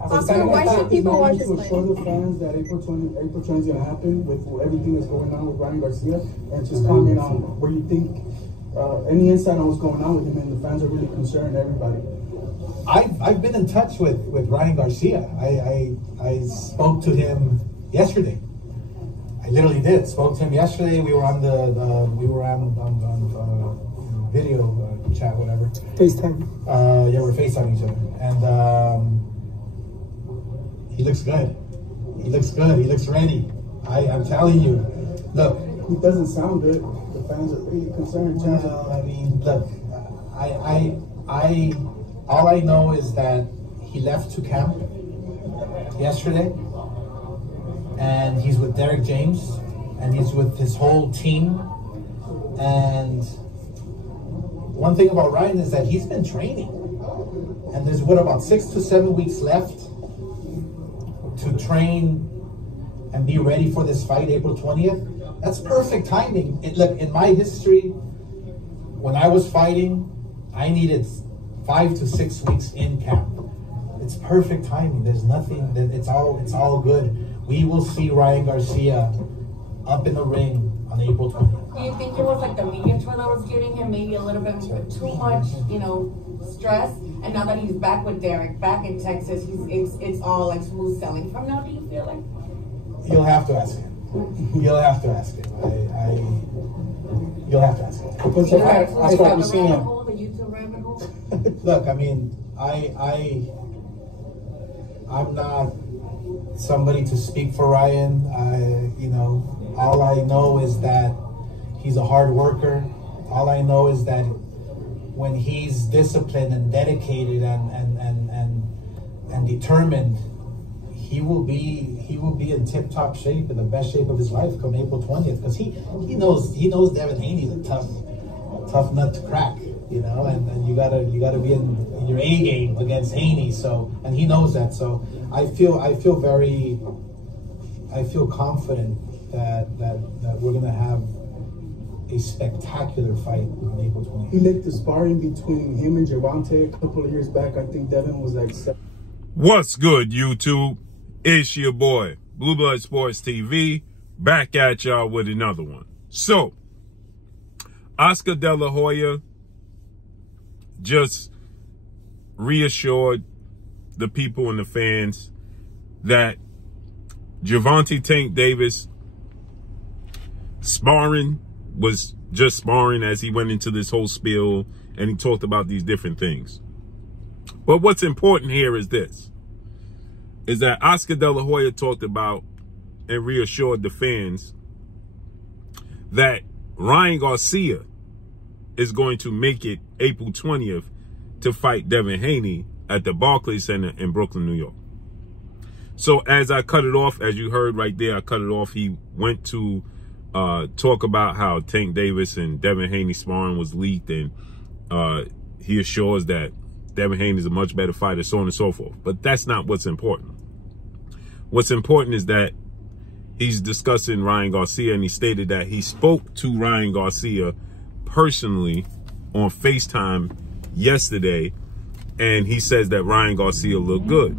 Oscar, why should people watch this fight? Show the fans that April 20 is going to happen with everything that's going on with Ryan Garcia, and just comment on what you think, any insight on what's going on with him, and the fans are really concerned, everybody. I've been in touch with Ryan Garcia. I spoke to him yesterday. I literally did. Spoke to him yesterday. We were on video chat, whatever. FaceTime. Yeah, we're FaceTiming each other, and he looks good. He looks good. He looks ready. I'm telling you. Look, he doesn't sound good. The fans are really concerned. Well, I mean, look, I all I know is that he left to camp yesterday, and he's with Derek James, and he's with his whole team. And one thing about Ryan is that he's been training, and there's about 6 to 7 weeks left to train and be ready for this fight, April 20th. That's perfect timing. Look, in my history, when I was fighting, I needed 5 to 6 weeks in camp. It's perfect timing. There's nothing that it's all good. We will see Ryan Garcia up in the ring on April 20th. Do you think it was like the media tour that was giving him maybe a little bit too much, stress? And now that he's back with Derek, back in Texas, it's all like smooth sailing from now. Do you feel like? You'll have to ask him. You'll have to ask him. You'll have to ask him. The YouTube rabbit hole. Look, I mean, I'm not somebody to speak for Ryan. All I know is that he's a hard worker. All I know is that when he's disciplined and dedicated and determined, he will be in tip-top shape, in the best shape of his life come April 20th, because he knows Devin Haney's a tough nut to crack, and you gotta be in your A game against Haney. So, and he knows that. So I feel confident that we're gonna have a spectacular fight on April 20th. He linked the sparring between him and Gervonta a couple of years back. I think Devin was like... What's good, YouTube? It's your boy, Blue Blood Sports TV, back at y'all with another one. So, Oscar De La Hoya just reassured the people and the fans that Gervonta Tank Davis sparring was just sparring, as he went into this whole spiel and he talked about these different things. But what's important here is this, is that Oscar De La Hoya talked about and reassured the fans that Ryan Garcia is going to make it April 20th to fight Devin Haney at the Barclays Center in Brooklyn, New York. So as I cut it off, as you heard right there, I cut it off. He went to talk about how Tank Davis and Devin Haney sparring was leaked, and he assures that Devin Haney is a much better fighter, so on and so forth. But that's not what's important. What's important is that he's discussing Ryan Garcia, and he stated that he spoke to Ryan Garcia personally on FaceTime yesterday, and he says that Ryan Garcia looked good.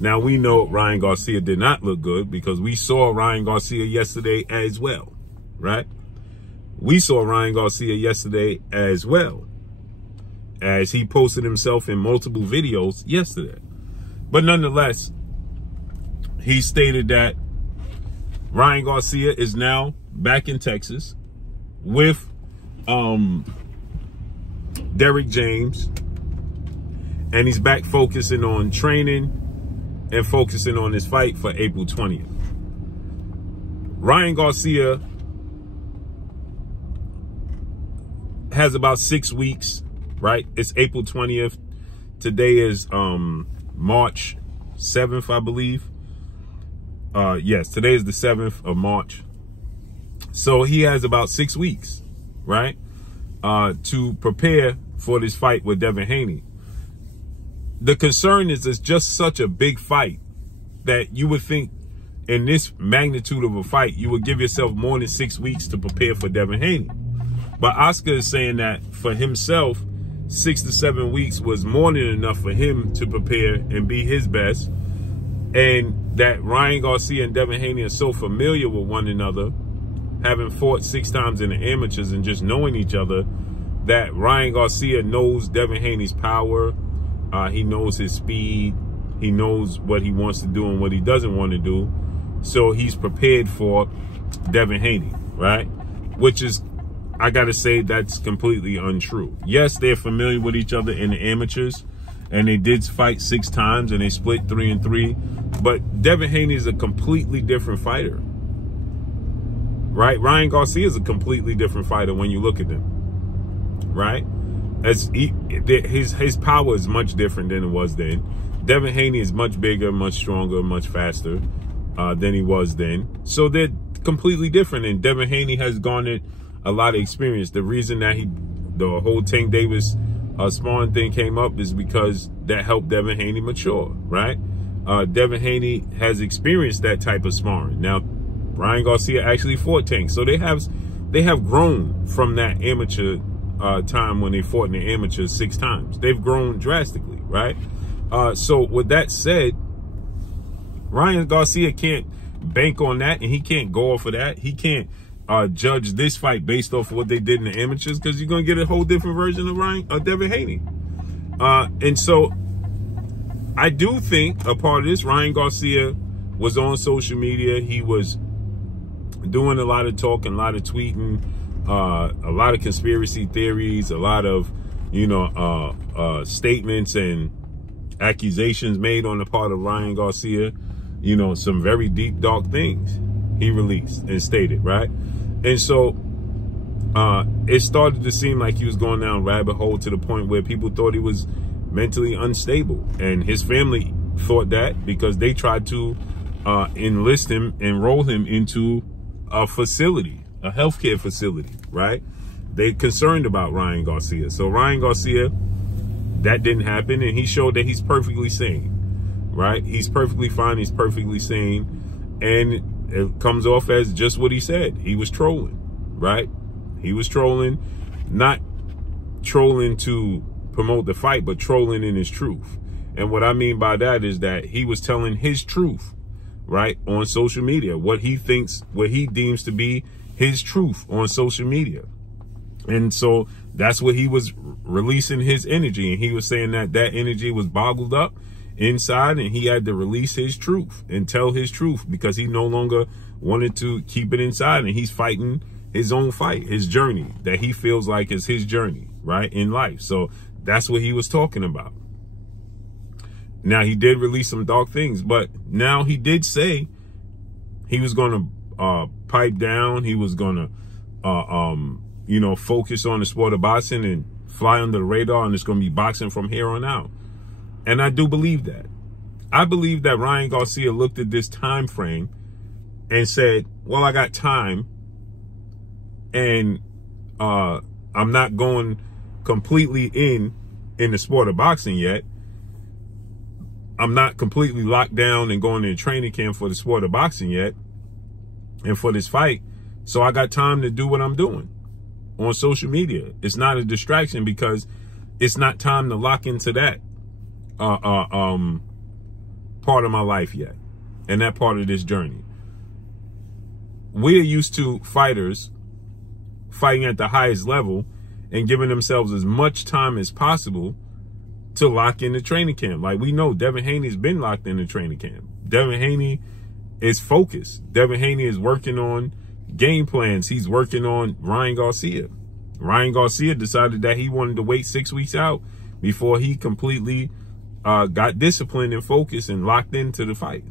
Now, we know Ryan Garcia did not look good because we saw Ryan Garcia yesterday as well, right? We saw Ryan Garcia yesterday as well, as he posted himself in multiple videos yesterday. But nonetheless, he stated that Ryan Garcia is now back in Texas with Derek James, and he's back focusing on training and focusing on his fight for April 20th. Ryan Garcia has about 6 weeks, right? It's April 20th. Today is March 7th, I believe. Yes, today is the 7th of March. So he has about 6 weeks, right, to prepare for this fight with Devin Haney. The concern is it's just such a big fight that you would think in this magnitude of a fight, you would give yourself more than 6 weeks to prepare for Devin Haney. But Oscar is saying that for himself, 6 to 7 weeks was more than enough for him to prepare and be his best. And that Ryan Garcia and Devin Haney are so familiar with one another, having fought 6 times in the amateurs and just knowing each other, that Ryan Garcia knows Devin Haney's power. He knows his speed. He knows what he wants to do and what he doesn't want to do. So he's prepared for Devin Haney, right? Which is, I got to say, that's completely untrue. Yes, they're familiar with each other in the amateurs, and they did fight 6 times, and they split 3-3. But Devin Haney is a completely different fighter, right? Ryan Garcia is a completely different fighter when you look at them, right? His power is much different than it was then. Devin Haney is much bigger, much stronger, much faster than he was then. So they're completely different, and Devin Haney has garnered a lot of experience. The reason that the whole Tank Davis sparring thing came up is because that helped Devin Haney mature, right? Devin Haney has experienced that type of sparring. Now, Ryan Garcia actually fought Tank, so they have grown from that amateur time when they fought in the amateurs 6 times. They've grown drastically, right? So with that said, Ryan Garcia can't bank on that, and he can't go off of that. He can't judge this fight based off of what they did in the amateurs, because you're going to get a whole different version of Devin Haney. And so I do think a part of this, Ryan Garcia was on social media. He was doing a lot of talking, a lot of tweeting, a lot of conspiracy theories, a lot of, statements and accusations made on the part of Ryan Garcia. Some very deep, dark things he released and stated, right? And so it started to seem like he was going down a rabbit hole to the point where people thought he was mentally unstable. And his family thought that because they tried to enroll him into a facility, a healthcare facility, right? They're concerned about Ryan Garcia. So Ryan Garcia, that didn't happen, and he showed that he's perfectly sane, right? He's perfectly fine. He's perfectly sane. And it comes off as just what he said. He was trolling, right? He was trolling, not trolling to promote the fight, but trolling in his truth. And what I mean by that is that he was telling his truth, right, on social media, what he deems to be his truth on social media. And so that's what he was releasing his energy. And he was saying that energy was boggled up inside, and he had to release his truth and tell his truth because he no longer wanted to keep it inside, and he's fighting his own fight, his journey that he feels like is his journey, right, in life. So that's what he was talking about. Now, he did release some dark things, but now he did say he was going to pipe down. He was going to, focus on the sport of boxing and fly under the radar, and it's going to be boxing from here on out. And I do believe that. I believe that Ryan Garcia looked at this time frame and said, well, I got time, and I'm not going completely in the sport of boxing yet. I'm not completely locked down and going to training camp for the sport of boxing yet and for this fight. So I got time to do what I'm doing on social media. It's not a distraction because it's not time to lock into that part of my life yet, and that part of this journey. We're used to fighters fighting at the highest level and giving themselves as much time as possible to lock in the training camp. Like, we know Devin Haney's been locked in the training camp. Devin Haney is focused. Devin Haney is working on game plans. He's working on Ryan Garcia. Ryan Garcia decided that he wanted to wait 6 weeks out before he completely got disciplined and focused and locked into the fight.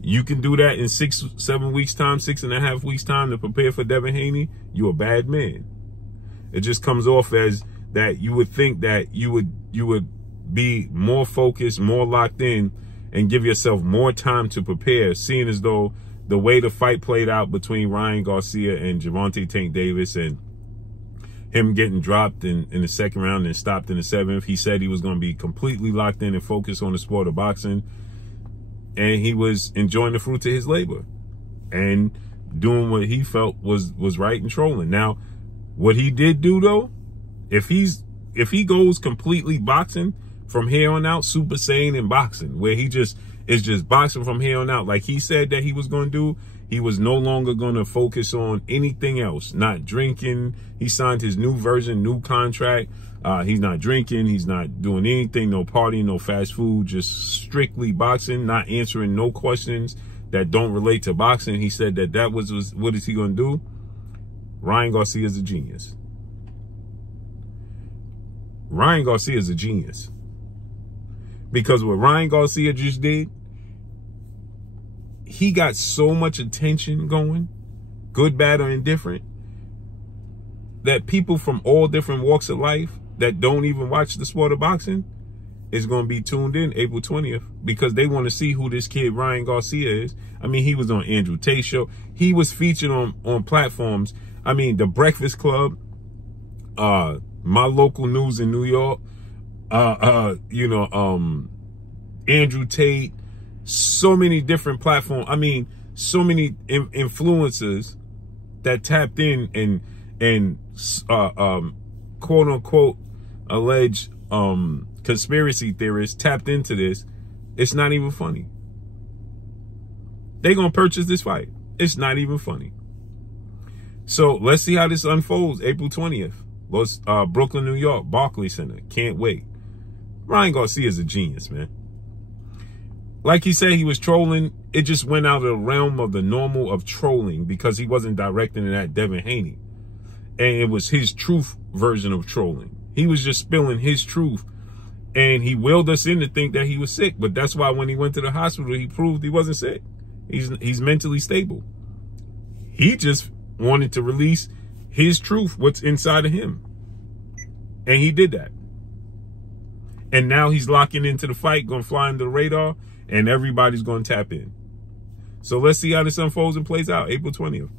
You can do that in 6-7 weeks time, 6.5 weeks time to prepare for Devin Haney. You're a bad man. It just comes off as that you would think that you would be more focused, more locked in, and give yourself more time to prepare, seeing as though the way the fight played out between Ryan Garcia and Gervonta Tank Davis, and him getting dropped in the second round and stopped in the 7th, he said he was going to be completely locked in and focused on the sport of boxing, and he was enjoying the fruits of his labor and doing what he felt was right and trolling. Now, What he did do though, if he goes completely boxing from here on out, Super Saiyan in boxing, where he just is just boxing from here on out, like he said that he was going to do, he was no longer going to focus on anything else, not drinking. He signed his new version, new contract. He's not drinking. He's not doing anything, no partying, no fast food, just strictly boxing, not answering no questions that don't relate to boxing. He said that was what is he going to do? Ryan Garcia is a genius. Ryan Garcia is a genius. Because what Ryan Garcia just did, he got so much attention going, good, bad, or indifferent, that people from all different walks of life that don't even watch the sport of boxing is going to be tuned in April 20th because they want to see who this kid Ryan Garcia is. I mean, he was on Andrew Tate show. He was featured on platforms. I mean, The Breakfast Club, My Local News in New York, Andrew Tate, so many different platforms. I mean, so many influencers that tapped in and quote unquote alleged conspiracy theorists tapped into this. It's not even funny. They're gonna purchase this fight. It's not even funny. So let's see how this unfolds. April 20th, Brooklyn, New York, Barclays Center. Can't wait. Ryan Garcia is a genius, man. Like he said, he was trolling. It just went out of the realm of the normal of trolling because he wasn't directing it at Devin Haney. And it was his truth version of trolling. He was just spilling his truth. And he willed us in to think that he was sick. But that's why when he went to the hospital, he proved he wasn't sick. He's mentally stable. He just wanted to release his truth, what's inside of him. And he did that. And now he's locking into the fight, going to fly under the radar, and everybody's going to tap in. So let's see how this unfolds and plays out, April 20th.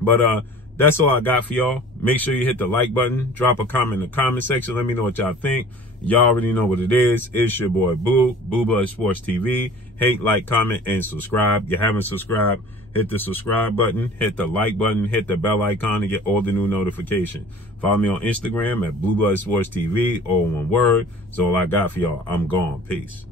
But that's all I got for y'all. Make sure you hit the like button. Drop a comment in the comment section. Let me know what y'all think. Y'all already know what it is. It's your boy, Blue Blood Sports TV. Hate, like, comment, and subscribe. If you haven't subscribed, hit the subscribe button, hit the like button, hit the bell icon to get all the new notifications. Follow me on Instagram at Blue Blood Sports TV, all one word. That's all I got for y'all. I'm gone. Peace.